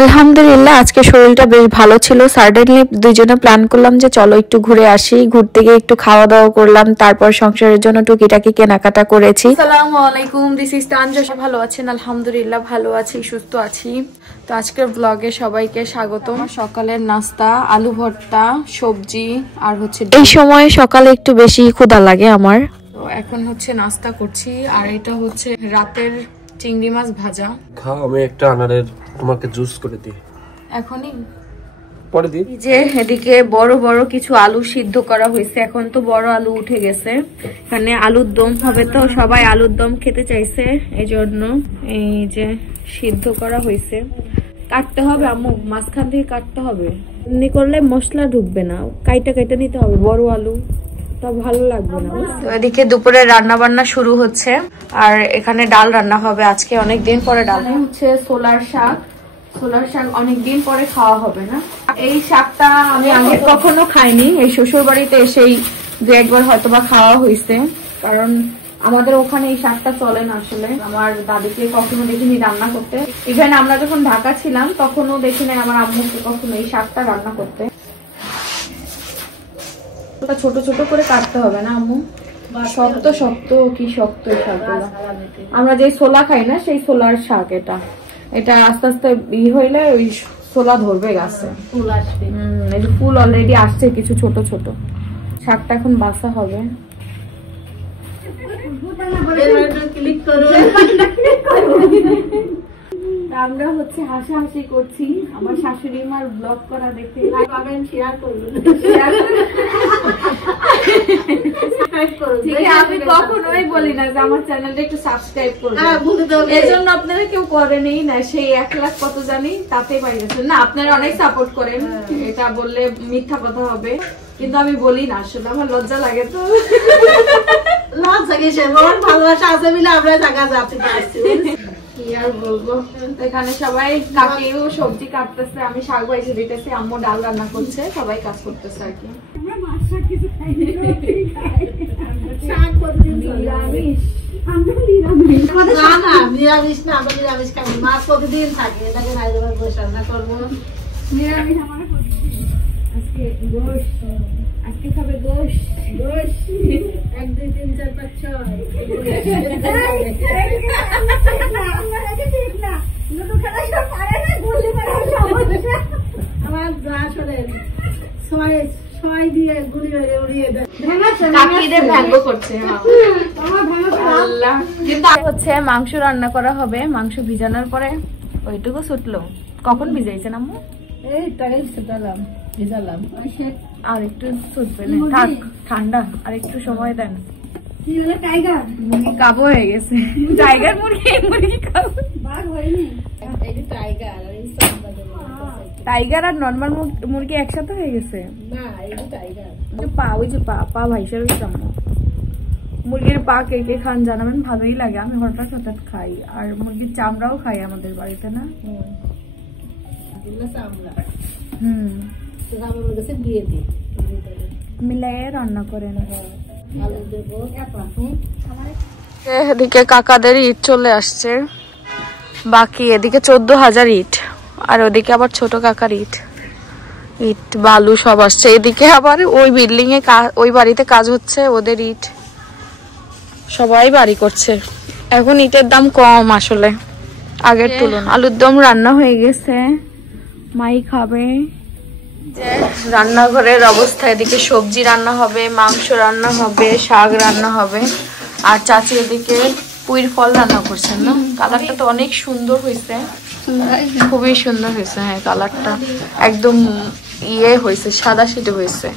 আলহামদুলিল্লাহ আজকে শরীরটা বেশ ভালো ছিল। সাডেনলি দুইজনে প্ল্যান করলাম যে চলো একটু ঘুরে আসি। ঘুরতে গিয়ে একটু খাওয়া দাওয়া করলাম, তারপর সংসারের জন্য টুকিটাকি কেনাকাটা করেছি। আসসালামু আলাইকুম, দিস ইজ তানজা। ভালো আছেন? আলহামদুলিল্লাহ ভালো আছি, সুস্থ আছি। তো আজকের ব্লগে সবাইকে স্বাগত। সকালের নাস্তা আলু ভর্তা, সবজি আর হচ্ছে এই সময় সকালে একটু বেশি ক্ষুধা লাগে আমার। তো এখন হচ্ছে নাস্তা করছি আর এটা হচ্ছে রাতের চিংড়ি মাছ ভাজা। খাও, আমি একটা আনারের তোমাকে জুস করে দিই এখনই পরে দিই। যে এদিকে বড় বড় কিছু আলু সিদ্ধ করা হয়েছে, এখন তো বড় আলু উঠে গেছে। এখানে আলুর দম হবে, তো সবাই আলুর দম খেতে চাইছে, এই জন্য এই যে সিদ্ধ করা হয়েছে। কাটতে হবে আম্মু, মাঝখান থেকে কাটতে হবে, এমনি করলে মশলা ঢুকবে না, কাইটা কাইটা নিতে হবে বড় আলু, তা ভালো লাগবে না। তো এদিকে দুপুরে রান্না বান্না শুরু হচ্ছে আর এখানে ডাল রান্না হবে আজকে, অনেকদিন পরে ডাল হচ্ছে। সোলার শাক, সোলার শাক অনেকদিন পরে খাওয়া হবে না। এই শাকটা আমি আগে কখনো খাইনি, এই শ্বশুর বাড়িতে এসেই দু একবার হয়তো বা খাওয়া হয়েছে, কারণ আমাদের ওখানে এই শাকটা চলে না আসলে। আমার দাদিকে কখনো দেখিনি রান্না করতে, ইভেন আমরা যখন ঢাকা ছিলাম তখনও দেখি নাই আমার আম্মুকে কখনো এই শাকটা রান্না করতে। ছোট ছোট করে কাটতে হবে না আম্মু? শক্ত শক্ত, কি শক্ত এই শাকগুলো। আমরা যে ছোলা খাই না সেই ছোলার শাক এটা। এটা আস্তে আস্তে হইলে ওই ছোলা ধরবে গাছে, ফুল আসবে। এই যে ফুল অলরেডি আসছে কিছু ছোট ছোট। শাকটা এখন বাছা হবে। আমরা হচ্ছে হাসাহাসি করছি, আমার শাশুড়ি মার ব্লগ করা দেখে লাইক পাবেন, শেয়ার করবেন। আমি কখনোই বলি না যে আমার চ্যানেলটা একটু সাবস্ক্রাইব করবেন, এজন্য আপনারা কেউ করেনই না। সেই 1 লাখ কত জানি তাতেই পাই গেছে না, আপনারা অনেক সাপোর্ট করেন, এটা বললে মিথ্যা কথা হবে, কিন্তু আমি বলি না আসলে, আমার লজ্জা লাগে। তো লজ্জা কিসে, ভালোবাসা আছে বলে আমরা জায়গা যাচ্ছি পারছি। কি আর বলবো। এখানে সবাই কাকিও সবজি কাটতেছে, আমি শাক ভাজি দিতেছি, আম্মু ডাল রান্না করছে, সবাই কাজ করতেছে আর কি। নিরামিষ না, আমরা নিরামিষ খাই, মাছ প্রতিদিন থাকে, এটাকে রান্না করবো। নিরামিষ আমার আজকে খাবে গোশ, গোশ 1 2 3 4 5 6 আমার গা শোনে 6 দিয়ে গুলি উড়িয়ে দেয়, কাকিদের ভাগ্য করছে। আল্লাহ। কিন্তু হচ্ছে মাংস রান্না করা হবে, মাংস ভিজানোর পরে ওইটুকু ছুটলো। কখন ভিজাইছেন আম্মু? এই তাই ছুটালাম, ভিজালাম, আর একটু ছুটবে না, থাক ঠান্ডা, আর একটু সময় দেন। টাইগার মুরগি কাবু হয়ে গেছে, টাইগার মুরগি, মুরগি কাবু বাঘ হয়নি, এই যে টাইগার টাইগার আর নর্মাল মুরগি একসাথে হয়ে গেছে। না, এই যে টাইগার পা, ওই যে পা পা ভাইসা রয়েছে আম্মু। মুরগির পা কে কে খান জানাবেন, ভালোই লাগে, আমি হঠাৎ হঠাৎ খাই। আর মুরগির চামড়াও খাই আমাদের বাড়িতে না। মিলাই রান্না করেন। এদিকে কাকাদের ইট চলে আসছে, বাকি এদিকে 14,000 ইট, আর ওদিকে আবার ছোট কাকার ইট, ইট বালু সব আসছে। এদিকে আবার ওই বিল্ডিং এ ওই বাড়িতে কাজ হচ্ছে, ওদের ইট সবাই বাড়ি করছে। এখন ইটের দাম কম আসলে আগের তুলনায়। আলুর দম রান্না হয়ে গেছে, মাই খাবে। রান্নাঘরের অবস্থা, এদিকে সবজি রান্না হবে, মাংস রান্না হবে, শাক রান্না হবে, আর চাচি এদিকে পুঁইর ফল রান্না করছেন না। কালারটা তো অনেক সুন্দর হয়েছে, খুবই সুন্দর হয়েছে। হ্যাঁ, কালারটা একদম ইয়ে হয়েছে, সাদা সিটে হয়েছে।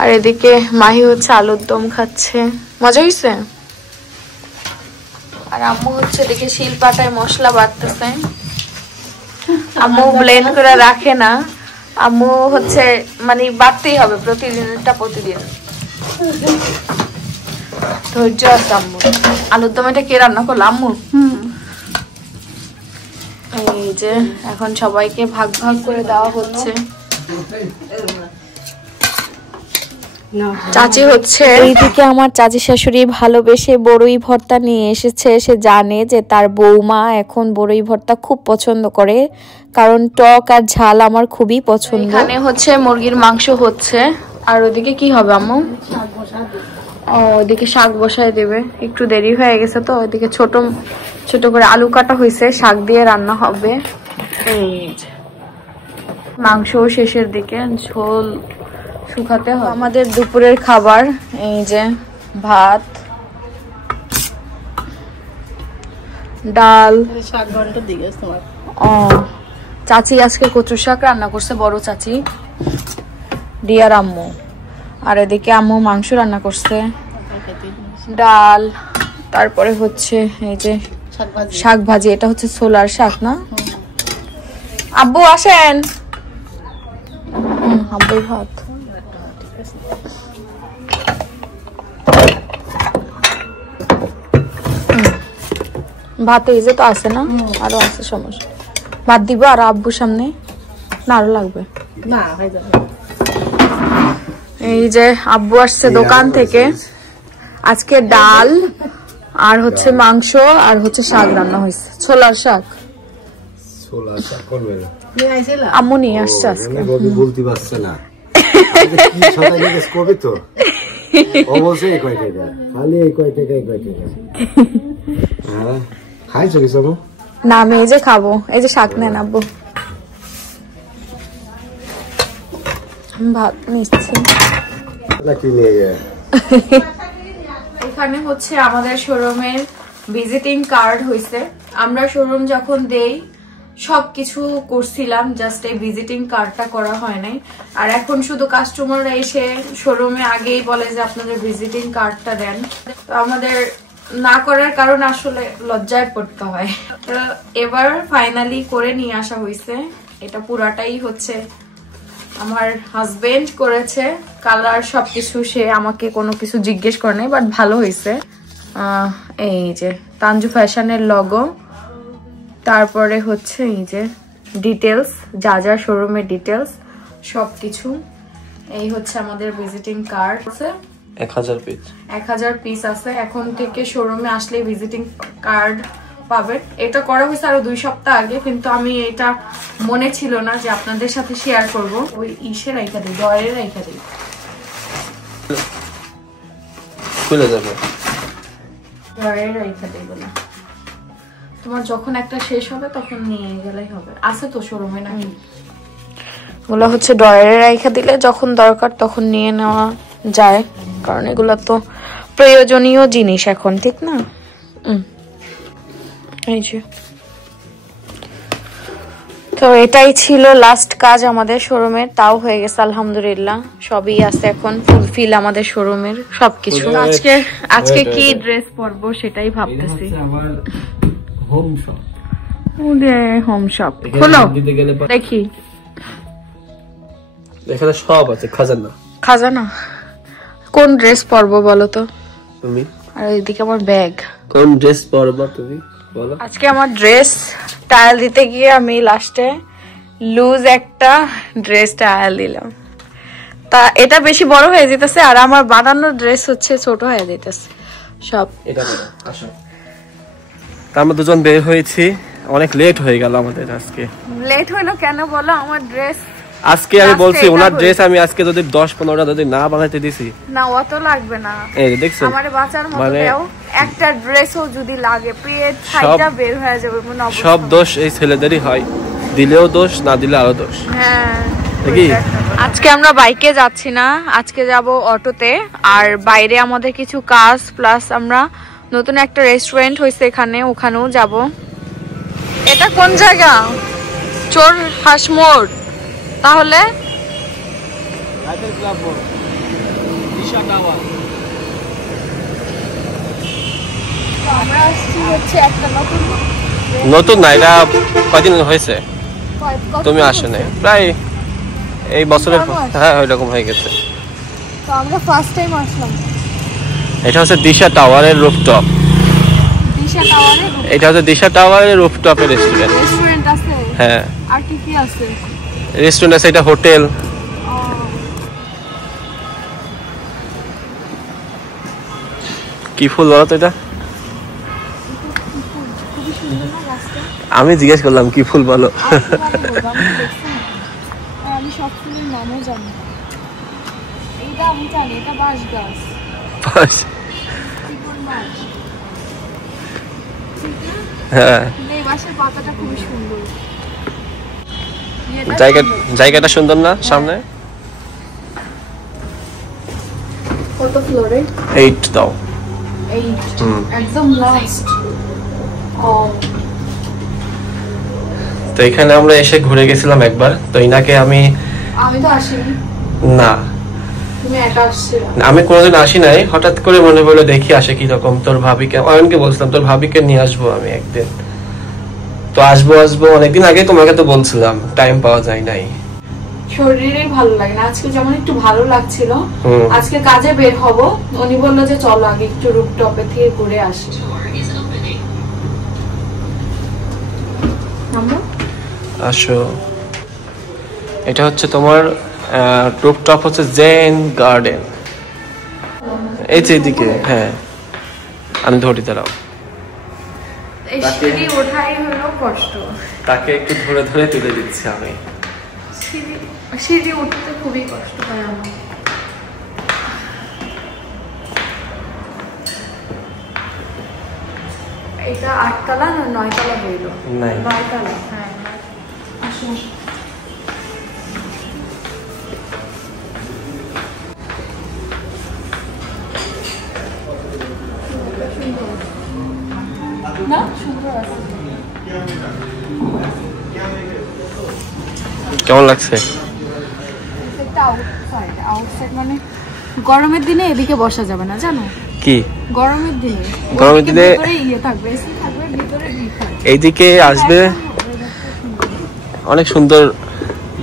আর এদিকে মাহি হচ্ছে আলুর দম খাচ্ছে, মজা হয়েছে। আর আম্মু হচ্ছে এদিকে শিলপাটায় মশলা বাটতেছে। আম্মু ব্লেন্ড করে রাখে না, আম্মু হচ্ছে মানে বাটতেই হবে প্রতিদিনটা, প্রতিদিন ধৈর্য আছে আম্মু। আলুর দম এটা কে রান্না করলো? আম্মু। এই যে এখন সবাইকে ভাগ ভাগ করে দেওয়া হচ্ছে। চাচি হচ্ছে এইদিকে আমার চাচি শাশুড়ি ভালোবেসে বড়ই ভর্তা নিয়ে এসেছে। সে জানে যে তার বৌমা এখন বড়ই ভর্তা খুব পছন্দ করে, কারণ টক আর ঝাল আমার খুবই পছন্দ। এখানে হচ্ছে মুরগির মাংস হচ্ছে, আর ওদিকে কি হবে আম্মু? ও ওইদিকে শাক বসায় দেবে, একটু দেরি হয়ে গেছে তো। ওইদিকে ছোট ছোট করে আলু কাটা হয়েছে, শাক দিয়ে রান্না হবে। এই মাংস শেষের দিকে, ঝোল শুকাতে হবে। আমাদের দুপুরের খাবার এই যে ভাত, ডাল। ও চাচি আজকে কচু শাক রান্না করছে, বড় চাচি রিয়ার আম্মু। আর এদিকে আম্মু মাংস রান্না করছে, ডাল, তারপরে হচ্ছে এই যে শাক ভাজি। এটা হচ্ছে ছোলার শাক না? আব্বু আসেন। আব্বুর ভাত। ভাত এই যে তো আছে না, আরো আছে সমস্যা। ভাত দিব আর আব্বুর সামনে না আরো লাগবে না? এই যে আব্বু আসছে দোকান থেকে, আজকে ডাল আর হচ্ছে মাংস আর হচ্ছে শাক রান্না হয়েছে, ছোলার শাক। আম্মু নিয়ে আসছে আজকে। বলতে পারছে না করবে তো অবশ্যই কয় টাকা, খালি এই কয় টাকা এই কয় টাকা। হ্যাঁ খাইছো কিছু? না আমি এই যে খাবো, এই যে শাক নেন আব্বু। ভাত নিচ্ছি। এখানে হচ্ছে আমাদের শোরুমের ভিজিটিং কার্ড হয়েছে। আমরা শোরুম যখন দেই সবকিছু করছিলাম, জাস্ট এই ভিজিটিং কার্ডটা করা হয় নাই। আর এখন শুধু কাস্টমাররা এসে শোরুমে আগেই বলে যে আপনাদের ভিজিটিং কার্ডটা দেন। তো আমাদের না করার কারণ আসলে লজ্জায় পড়তে হয়। তো এবার ফাইনালি করে নিয়ে আসা হয়েছে। এটা পুরাটাই হচ্ছে আমার হাজবেন্ড করেছে, কালার সবকিছু। সে আমাকে কোনো কিছু জিজ্ঞেস করে নাই, বাট ভালো হয়েছে। এই যে তানজু ফ্যাশনের লোগো, তারপরে হচ্ছে এই যে ডিটেলস, যা যা শোরুমের ডিটেলস সবকিছু। এই হচ্ছে আমাদের ভিজিটিং কার্ড। 1000 পিস আছে। এখন থেকে শোরুমে আসলে ভিজিটিং কার্ড পাবেন। এটা করা হয়েছে আরো 2 সপ্তাহ আগে, কিন্তু আমি এটা মনে ছিল না যে আপনাদের সাথে শেয়ার করব। ওই ইসে রাইখা দিই, ডয়ারে রাইখা দিই, খুলে যাবে। ডয়ারে রাইখা দিই বলে তোমার যখন একটা শেষ হবে তখন নিয়ে গেলেই হবে। আছে তো শোরুমে নাকি? এগুলো হচ্ছে ডয়ারে রাইখা দিলে যখন দরকার তখন নিয়ে নেওয়া যায়, কারণ এগুলো তো প্রয়োজনীয় জিনিস এখন, ঠিক না? এই যে তো এটাই ছিল লাস্ট কাজ আমাদের শোরুমের, তাও হয়ে গেছে আলহামদুলিল্লাহ। সবই আছে এখন, ফুলফিল আমাদের শোরুমের সবকিছু। আজকে কি ড্রেস পরবো সেটাই ভাবতেছি। হোম শপ, হোম শপ খোলো দেখি। এখানে সব আছে, খাজানা। খাজানা? কোন ড্রেস পরবো বলো তো তুমি? আর এইদিকে আমার ব্যাগ। কোন ড্রেস পরবা তুমি বলো? আজকে আমার ড্রেস টায়াল দিতে গিয়ে আমি লাস্টে লুজ একটা ড্রেস টায়াল দিলাম। তা এটা বেশি বড় হয়ে যেতেছে, আর আমার বানানো ড্রেস হচ্ছে ছোট হয়ে যেতেছে সব। এটা আসো। তা আমরা দুজন বের হয়েছি, অনেক লেট হয়ে গেল আমাদের আজকে। লেট হইলো কেন বলো? আমার ড্রেস আজকে আমি বলছি ওনার ড্রেস আমি আজকে যদি 10-15টা যদি না বানাইতে দিছি না, অত লাগবে না। এই দেখছেন আমারে বাঁচার মতো দাও, একটা ড্রেসও যদি লাগে পেট ফাইটা বের হয়ে যাবে মনে হবে। সব দোষ এই ছেলেদেরই হয়, দিলেও দোষ, না দিলে আরো দোষ। হ্যাঁ দেখি আজকে আমরা বাইকে যাচ্ছি না, আজকে যাব অটোতে। আর বাইরে আমাদের কিছু কাজ, প্লাস আমরা নতুন একটা রেস্টুরেন্ট হয়েছে এখানে, ওখানেও যাব। এটা কোন জায়গা? চোর হাঁস মোড়। তাহলে নতুন না, এটা কয়দিন হয়েছে তুমি আসো নাই, প্রায় এই বছরের। হ্যাঁ ওইরকম হয়ে গেছে। তো আমরা ফার্স্ট টাইম আসলাম। এটা হচ্ছে দিশা টাওয়ারের রুফটপ। দিশা টাওয়ারের? এটা হচ্ছে দিশা টাওয়ারের রুফটপের রেস্টুরেন্ট। রেস্টুরেন্ট আছে? হ্যাঁ। আর কি কি আছে? রেস্টুরেন্ট আছে, এটা হোটেল। কি ফুল বলো তো এটা? আমি জিজ্ঞেস করলাম কি ফুল বলো। আমি সব ফুলের নামও জানি। এইটা আমি জানি, এটা বাঁশ গাছ। হ্যাঁ, এই বাঁশের পাতাটা খুবই সুন্দর। জায়গাটা সুন্দর না সামনে? কত ফ্লোরে? 8 দাও। 8 একদম লাস্ট। তো এখানে আমরা এসে ঘুরে গেছিলাম একবার, তো ইনাকে আমি তো আসিনি। না, তুমি একা আসছিলে? আমি কোনোদিন আসি নাই, হঠাৎ করে মনে পড়লো দেখি আসে কি রকম। তোর ভাবিকে, অয়নকে বলছিলাম তোর ভাবিকে নিয়ে আসবো আমি একদিন। তো আসবো অনেকদিন আগে তোমাকে তো বলছিলাম, টাইম পাওয়া যায় নাই। শরীরেই ভালো লাগে না। আজকে যেমন একটু ভালো লাগছিল, আজকে কাজে বের হব, উনি বললো যে চলো আগে একটু রুফটপে থেকে ঘুরে আসি। আসো। এটা হচ্ছে তোমার রুফটপ, হচ্ছে জেন গার্ডেন। এই যে এদিকে, হ্যাঁ আমি ধরি, দাঁড়াও। এই সিঁড়ি ওঠাই হলো কষ্ট, তাকে একটু ধরে ধরে তুলে দিচ্ছি আমি। সিঁড়ি উঠতে খুবই কষ্ট হয় আমার। এটা 8 তলা না 9 তলা বইল? 9 তলা। হ্যাঁ, আসো। না সুন্দর আছে। কেমন লাগছে? আউটসাইড মানে গরমের দিনে এদিকে বসা যাবে না, জানো কি? গরমের দিনে ইয়ে থাকবে, এসি থাকবে, ভিতরে এইদিকে আসবে, অনেক সুন্দর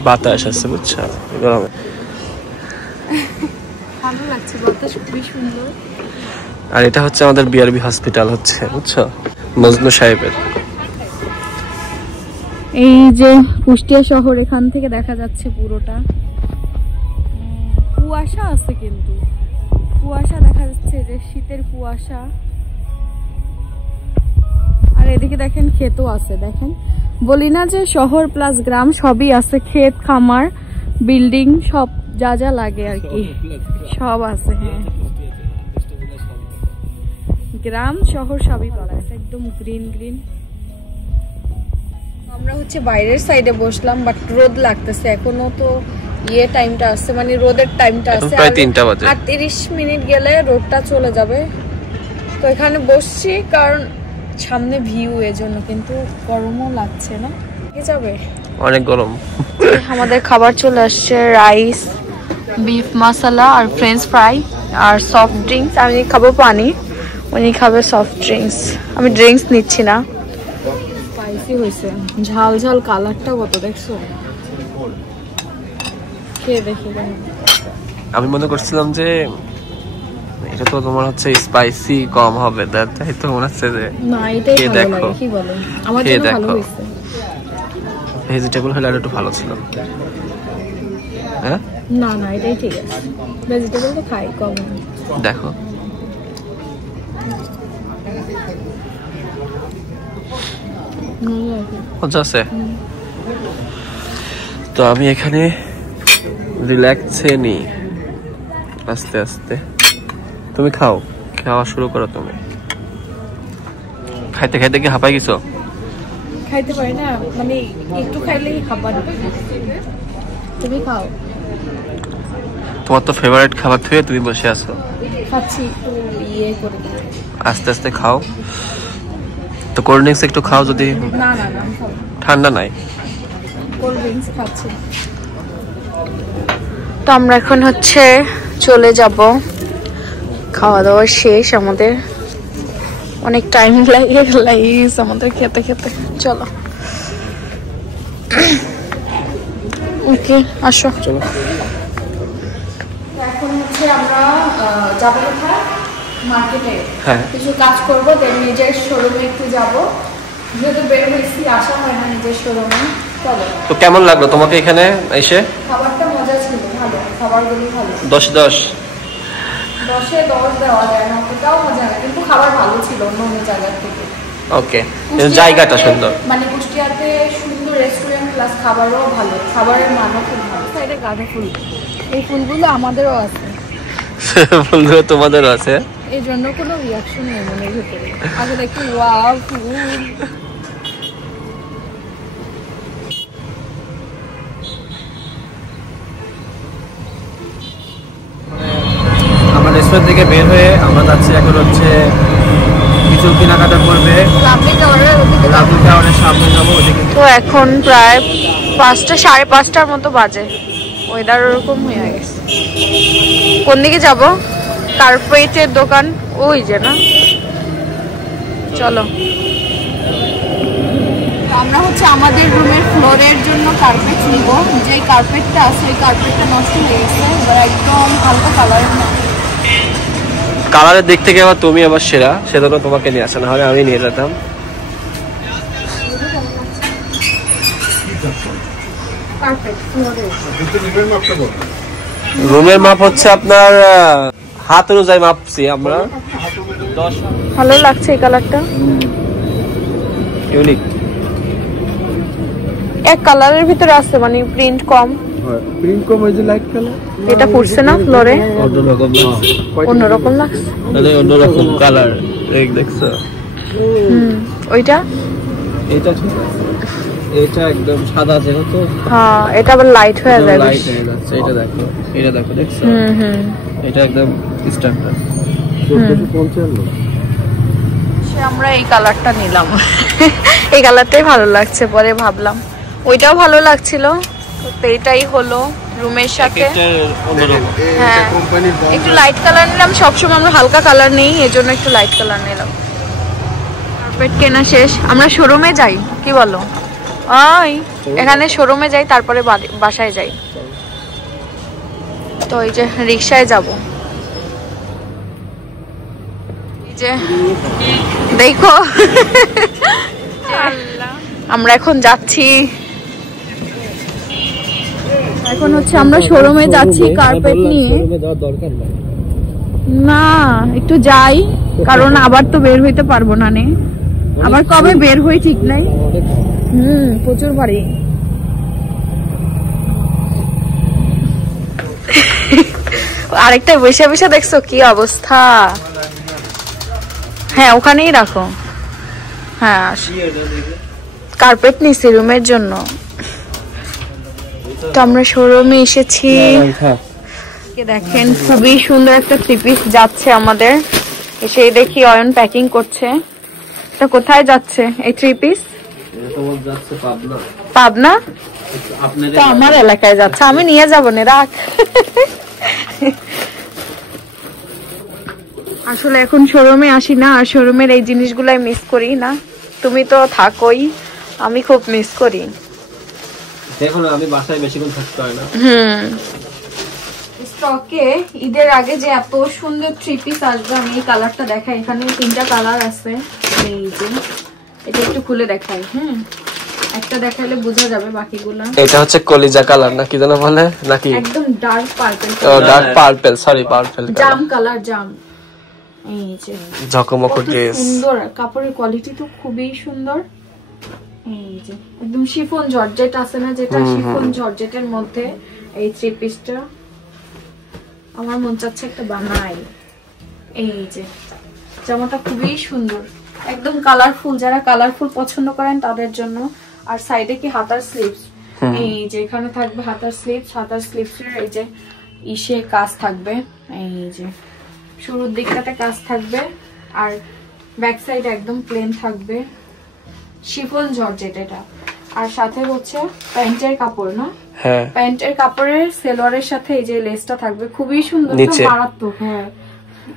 বাতাস আছে, বুঝছো? গরমে ভালো লাগছে, বাতাস খুবই সুন্দর। আর এটা হচ্ছে আমাদের বিআরবি হসপিটাল হচ্ছে, বুঝছো, মজনু সাহেবের। এই যে কুষ্টিয়া শহর এখান থেকে দেখা যাচ্ছে পুরোটা। কুয়াশা আছে, কিন্তু কুয়াশা দেখা যাচ্ছে, যে শীতের কুয়াশা। আর এদিকে দেখেন ক্ষেতও আছে, দেখেন বলি না যে শহর প্লাস গ্রাম সবই আছে, ক্ষেত খামার বিল্ডিং সব যা যা লাগে আর কি সব আছে। হ্যাঁ, গ্রাম শহর সবই পাওয়া আছে, একদম গ্রিন গ্রিন। আমরা হচ্ছে বাইরের সাইডে বসলাম, বাট রোদ লাগতেছে এখনো, তো ইয়ে টাইমটা আছে, মানে রোদের টাইমটা আছে, প্রায় 3টা বাজে। আর 30 মিনিট গেলে রোদটা চলে যাবে। তো এখানে বসছি কারণ সামনে ভিউ, এজন্য, কিন্তু গরমও লাগছে না। কি যাবে, অনেক গরম। আমাদের খাবার চলে আসছে, রাইস, বিফ মশলা আর ফ্রেঞ্চ ফ্রাই আর সফট ড্রিঙ্কস। আমি খাবো পানি, উনি খাবে সফট ড্রিঙ্কস। আমি ড্রিঙ্কস নিচ্ছি না। স্পাইসি হয়েছে, ঝাল ঝাল, কালারটা কত দেখছো, খেয়ে দেখি। আমি মনে করছিলাম যে এটা তো তোমার হচ্ছে স্পাইসি কম হবে, তাই তো মনে হচ্ছে যে না, এটাই ভালো লাগে। কি বলো, আমার জন্য ভালো হয়েছে। ভেজিটেবল হলে আর একটু ভালো ছিল। হ্যাঁ, না না, এটাই ঠিক আছে, ভেজিটেবল তো খাই কম। দেখো মজা আছে। তো আমি এখানে রিল্যাক্সে নি, আস্তে আস্তে। তুমি খাও, খাওয়া শুরু করো। তুমি খাইতে খাইতে কি হাঁপাই গেছো? খাইতে পারি না, মানে একটু খাইলেই খাবার। তুমি খাও। তোমার তো ফেভারিট খাবার থেকে তুমি বসে আছো। খাচ্ছি, একটু ইয়ে করে। আস্তে আস্তে খাও। তো কোল্ড ড্রিঙ্কস একটু খাও যদি। না না না, খাও। ঠান্ডা নাই, কোল্ড ড্রিঙ্কস খাচ্ছি। তো আমরা এখন হচ্ছে চলে যাব, খাওয়া দাওয়া শেষ আমাদের, অনেক টাইম লাগিয়েছে আমাদের খেতে খেতে। চলো, ওকে আসো। চলো। এখন হচ্ছে আমরা যাবো কোথায়, মার্কেটে। হ্যাঁ, কিছু কাজ করবো, দেন নিজের শোরুমে একটু যাবো, যেহেতু বের হয়েছি, আসা হয় না নিজের শোরুমে। চলো। তো কেমন লাগলো তোমাকে এখানে এসে? খাবারটা মজা ছিল, ভালো, খাবারগুলি ভালো। 10/10। 10-10 দেওয়া যায় না, ওটাও মজা না, কিন্তু খাবার ভালো ছিল অন্য অন্য জায়গার থেকে। ওকে, জায়গাটা সুন্দর, মানে কুষ্টিয়াতে সুন্দর রেস্টুরেন্ট প্লাস খাবারও ভালো, খাবারের মানও খুব ভালো। এটা গাঁদা ফুল, এই ফুলগুলো আমাদেরও আছে। ফুলগুলো তোমাদেরও আছে? এই জন্য কোনো রিয়াকশন নেই মনের ভিতরে। আগে দেখি ওয়াও ফুল। আমরা রেস্টুরেন্ট থেকে বের হয়ে আমরা যাচ্ছি এখন হচ্ছে কিছু কেনাকাটা করবে, লাভলি টাওয়ারের সামনে যাবো। তো এখন প্রায় 5টা 5:30টার মতো বাজে, ওয়েদার ওরকম হয়ে গেছে। কোন দিকে যাব? কার্পেটের দোকান ওই যে না, চলো। আমরা হচ্ছে আমাদের রুমের ফ্লোরের জন্য কার্পেট নিব। যে কার্পেটটা আছে ওই কার্পেটটা নষ্ট হয়ে গেছে, এবার একদম হালকা কালারের না, কালারের দিক থেকে আবার তুমি আবার সেরা, সেজন্য তোমাকে নিয়ে আসা, না হলে আমি নিয়ে যেতাম। রুমের মাপ হচ্ছে আপনার হাত অনুযায়ী মাপছি আমরা। 10 ভালো লাগছে এই কালারটা, ইউনিক। এক কালারের ভিতরে আছে, মানে প্রিন্ট কম। প্রিন্ট কম, ওই যে লাইট কালার। এটা পড়ছে না ফ্লোরে, অন্যরকম লাগছে, অন্যরকম লাগছে, মানে অন্যরকম কালার। দেখছো ওইটা? এটা ঠিক আছে, এটা একদম সাদা যেহেতু, হ্যাঁ এটা আবার লাইট হয়ে যায়, লাইট হয়ে যাচ্ছে। এটা দেখো, এটা দেখো, দেখছো? এটা একদম স্ট্যান্ডার্ড। আমরা এই কালারটা নিলাম। এই কালারটাই ভালো লাগছে, পরে ভাবলাম ওইটাও ভালো লাগছিল, তো এটাই হলো রুমের সাথে। হ্যাঁ একটু লাইট কালার নিলাম, সবসময় আমরা হালকা কালার নেই, এজন্য একটু লাইট কালার নিলাম। কার্পেট কেনা শেষ, আমরা শোরুমে যাই, কি বলো? ওই এখানে শোরুমে যাই, তারপরে বাসায় যাই। তো এই যে রিক্সায় যাব, এই যে দেখো আমরা এখন যাচ্ছি। এখন হচ্ছে আমরা শোরুমে যাচ্ছি কার্পেট নিয়ে। না একটু যাই, কারণ আবার তো বের হইতে পারবো না, নে আবার কবে বের হই ঠিক নাই। প্রচুর বাড়ি। আরেকটা বসে বসে দেখছো কি অবস্থা। হ্যাঁ ওখানেই রাখো। হ্যাঁ কার্পেট নিছি রুমের জন্য। তো আমরা শোরুমে এসেছি, দেখেন খুবই সুন্দর একটা 3 পিস যাচ্ছে আমাদের। এসে দেখি অয়ন প্যাকিং করছে। তো কোথায় যাচ্ছে এই 3 পিস? পাবনা? তো আমার এলাকায় যাচ্ছে, আমি নিয়ে যাবো না, রাখ। আসলে এখন শোরুমে আসি না, আর শোরুমের এই জিনিসগুলাই মিস করি না। তুমি তো থাকোই, আমি খুব মিস করি। দেখো না, আমি বাসায় বেশিক্ষণ থাকতে হয় না। স্টকে ঈদের আগে যে এত সুন্দর 3 পিস আসবে, আমি এই কালারটা দেখাই। এখানে 3টা কালার আছে, এই যে এটা একটু খুলে দেখাই। একটা দেখাইলে বোঝা যাবে বাকিগুলো। এটা হচ্ছে কলিজা কালার না কি জানো বলে, নাকি একদম ডার্ক পার্পল। ও ডার্ক পার্পল, সরি পার্পল জাম কালার, জাম। এই যে ঝকমক ড্রেস, সুন্দর কাপড়ের কোয়ালিটি তো খুবই সুন্দর। এই যে একদম শিফন জর্জেট আছে না, যেটা শিফন জর্জেটের মধ্যে এই 3 পিসটা। আমার মন চাচ্ছে একটা বানাই। এই যে জামাটা খুবই সুন্দর, একদম কালারফুল, যারা কালারফুল পছন্দ করেন তাদের জন্য। আর সাইডে কি হাতার স্লিভস, এই যে এখানে থাকবে হাতার স্লিভস। হাতার স্লিভসের এই যে ইসে কাজ থাকবে, এই যে শুরুর দিকটাতে কাজ থাকবে, আর ব্যাক সাইড একদম প্লেন থাকবে। শিফন জর্জেট এটা। আর সাথে হচ্ছে প্যান্টের কাপড় না, হ্যাঁ প্যান্টের কাপড়ের সেলোয়ারের সাথে এই যে লেসটা থাকবে, খুবই সুন্দর, মারাত্মক। হ্যাঁ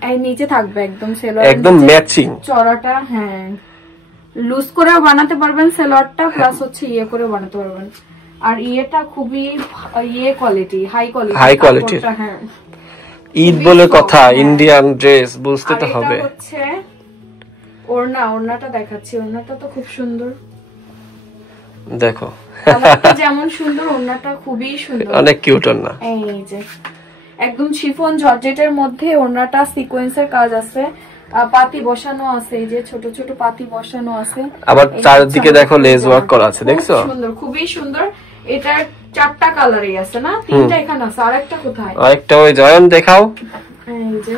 এই নিচে থাকবে একদম সেলোয়ার, একদম ম্যাচিং চড়াটা। হ্যাঁ লুজ করেও বানাতে পারবেন সেলোয়ারটা, প্লাস হচ্ছে ইয়ে করেও বানাতে পারবেন। আর ইয়েটা খুবই ইয়ে কোয়ালিটি, হাই কোয়ালিটি। হ্যাঁ ঈদ বলে কথা, ইন্ডিয়ান ড্রেস বুঝতে তো হবে। হচ্ছে ওড়না, ওড়নাটা দেখাচ্ছি। ওড়নাটা তো খুব সুন্দর, দেখো কালারটা যেমন সুন্দর, ওড়নাটা খুবই সুন্দর, অনেক কিউট ওড়না। এই যে একদম শিফন জর্জেটের মধ্যে ওড়নাটা সিকোয়েন্সের কাজ আছে, পাতি বসানো আছে, এই যে ছোট ছোট পাতি বসানো আছে, আবার চারদিকে দেখো লেস ওয়ার্ক করা আছে, দেখছো? সুন্দর, খুবই সুন্দর। এটার 4টা কালারই আছে না? 3টা এখানে আছে, আরেকটা কোথায়? আরেকটা ওই জয়ন দেখাও। এই যে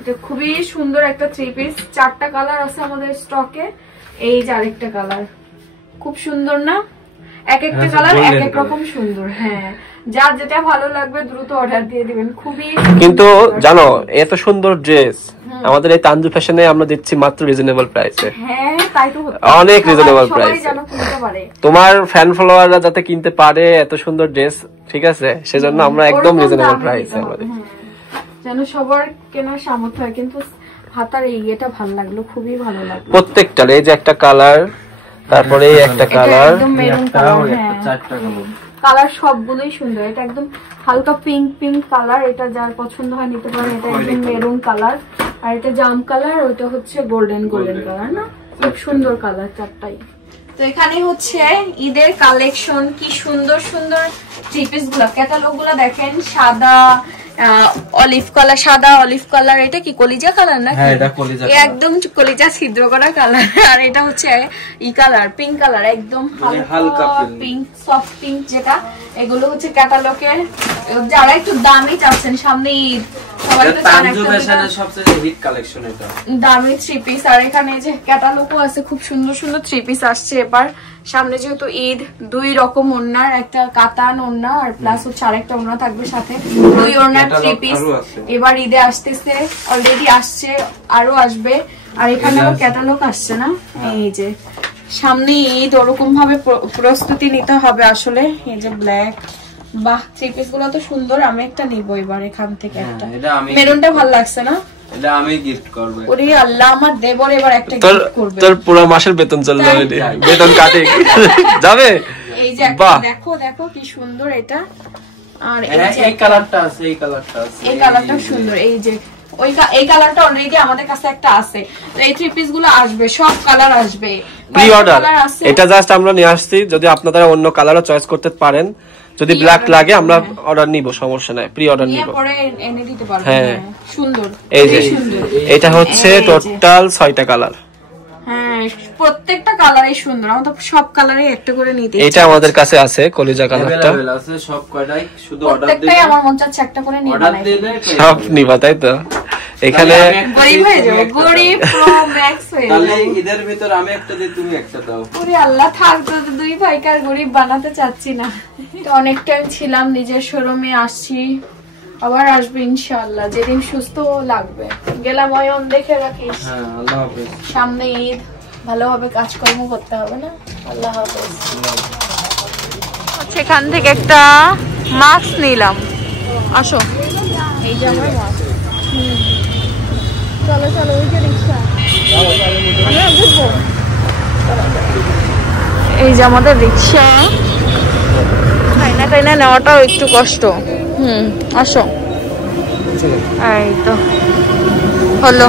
এটা খুবই সুন্দর একটা 3 পিস, 4টা কালার আছে আমাদের স্টকে। এই যে আরেকটা কালার, খুব সুন্দর না? এক একটা কালার এক এক রকম সুন্দর। হ্যাঁ, যার যেটা ভালো লাগবে দ্রুত অর্ডার দিয়ে দিবেন। খুবই কিন্তু জানো এত সুন্দর ড্রেস আমাদের এই তানজু ফ্যাশনে আমরা দিচ্ছি মাত্র রিজনেবল প্রাইসে। হ্যাঁ, তাই তো অনেক রিজনেবল প্রাইসে, তোমার ফ্যান ফলোয়াররা যাতে কিনতে পারে এত সুন্দর ড্রেস, ঠিক আছে? সেজন্য আমরা একদম রিজনেবল প্রাইসে আমাদের, যেন সবার কেনার সামর্থ্য হয়। কিন্তু হাতার এই এটা ভালো লাগলো, খুবই ভালো লাগলো প্রত্যেকটা। এই যে একটা কালার, তারপরে এই একটা কালার, একদম মেরুন কালার, হ্যাঁ 4টা কালার সবগুলোই সুন্দর। এটা একদম হালকা পিঙ্ক পিঙ্ক কালার, এটা যার পছন্দ হয় নিতে পারেন। এটা একদম মেরুন কালার, আর এটা জাম কালার, ওইটা হচ্ছে গোল্ডেন কালার না? খুব সুন্দর কালার 4টাই। তো এখানে হচ্ছে ঈদের কালেকশন, কি সুন্দর সুন্দর থ্রি পিস গুলা, ক্যাটালগ গুলা দেখেন। সাদা অলিভ কালার, সাদা অলিভ কালার, এটা কি কলিজা কালার না? হ্যাঁ, এটা কলিজা, একদম কলিজা ছিদ্র করা কালার। আর এটা হচ্ছে ই কালার, পিঙ্ক কালার, একদম হালকা পিঙ্ক, সফট পিঙ্ক যেটা। এগুলো হচ্ছে ক্যাটালগে, যারা একটু দামি চাচ্ছেন, সামনে ঈদ, সবাই তো চান একটা সবচেয়ে হিট কালেকশন এটা, দামি 3 পিস। আর এখানে যে ক্যাটালগও আছে, খুব সুন্দর সুন্দর 3 পিস আসছে এবার সামনে, যেহেতু ঈদ। 2 রকম ওড়নার, একটা কাতান ওড়না আর প্লাস হচ্ছে আরেকটা ওড়না থাকবে সাথে, 2 ওড়নার 3 পিস এবার ঈদে আসতেছে, অলরেডি আসছে, আরো আসবে। আর এখানে আবার ক্যাটালগ আসছে না? এই যে সামনে ঈদ, ওরকম ভাবে প্রস্তুতি নিতে হবে আসলে। এই যে ব্ল্যাক, বাহ 3 পিস গুলো তো সুন্দর। আমি একটা নিব এবার এখান থেকে একটা, মেরুনটা ভালো লাগছে না? এটা আমি গিফট করব। ওরে আল্লাহ, আমার দেবর এবার একটা গিফট করবে। তোর পুরো মাসের বেতন চলে যাবে, বেতন কাটে যাবে। এই যে দেখো দেখো কি সুন্দর এটা। আর এই কালারটা আছে, এই কালারটা আছে, এই কালারটা সুন্দর। এই যে এই কালারটা অলরেডি আমাদের কাছে একটা আছে। তো এই 3 পিস গুলো আসবে, সব কালার আসবে, প্রি অর্ডার। এটা জাস্ট আমরা নিয়ে আসছি, যদি আপনারা অন্য কালারও চয়েস করতে পারেন, যদি ব্ল্যাক লাগে আমরা অর্ডার নিব, সমস্যা নাই, প্রি অর্ডার নিব, পরে এনে দিতে পারবো। হ্যাঁ সুন্দর। এই যে এটা হচ্ছে টোটাল 6টা কালার। হ্যাঁ, প্রত্যেকটা কালারই সুন্দর। আমরা তো সব কালারই একটা করে নিতে। এটা আমাদের কাছে আছে কলিজা কালারটা, আছে সব কয়টাই, শুধু অর্ডার দিলে প্রত্যেকটাই আমার মন চাচ্ছে একটা করে নিতে। অর্ডার দিলে সব নিবা, তাই তো? এখানে গরিব হয়ে যাবে, গরিব প্রো ম্যাক্স হয়ে যাবে। তাহলে ঈদের ভিতর আমি একটা দিই, তুমি একটা দাও। ওরে আল্লাহ, থাক তো, 2 ভাইকে আর গরিব বানাতে চাচ্ছি না। তো অনেক টাইম ছিলাম, নিজের শোরুমে আসছি, আবার আসবে ইনশাআল্লাহ যেদিন সুস্থ লাগবে। গেলাম, অয়ন দেখে রাখিস। হ্যাঁ, আল্লাহ হাফেজ। সামনে ঈদ, ভালোভাবে কাজকর্ম করতে হবে না? আল্লাহ হাফেজ। সেখান থেকে একটা মাস্ক নিলাম, আসো। এই যে আমার মাস্ক। চলো চলো, ওই যে রিক্সা, এই যে আমাদের রিক্সা। টাইনা নেওয়াটাও একটু কষ্ট। আসো, এই তো হলো।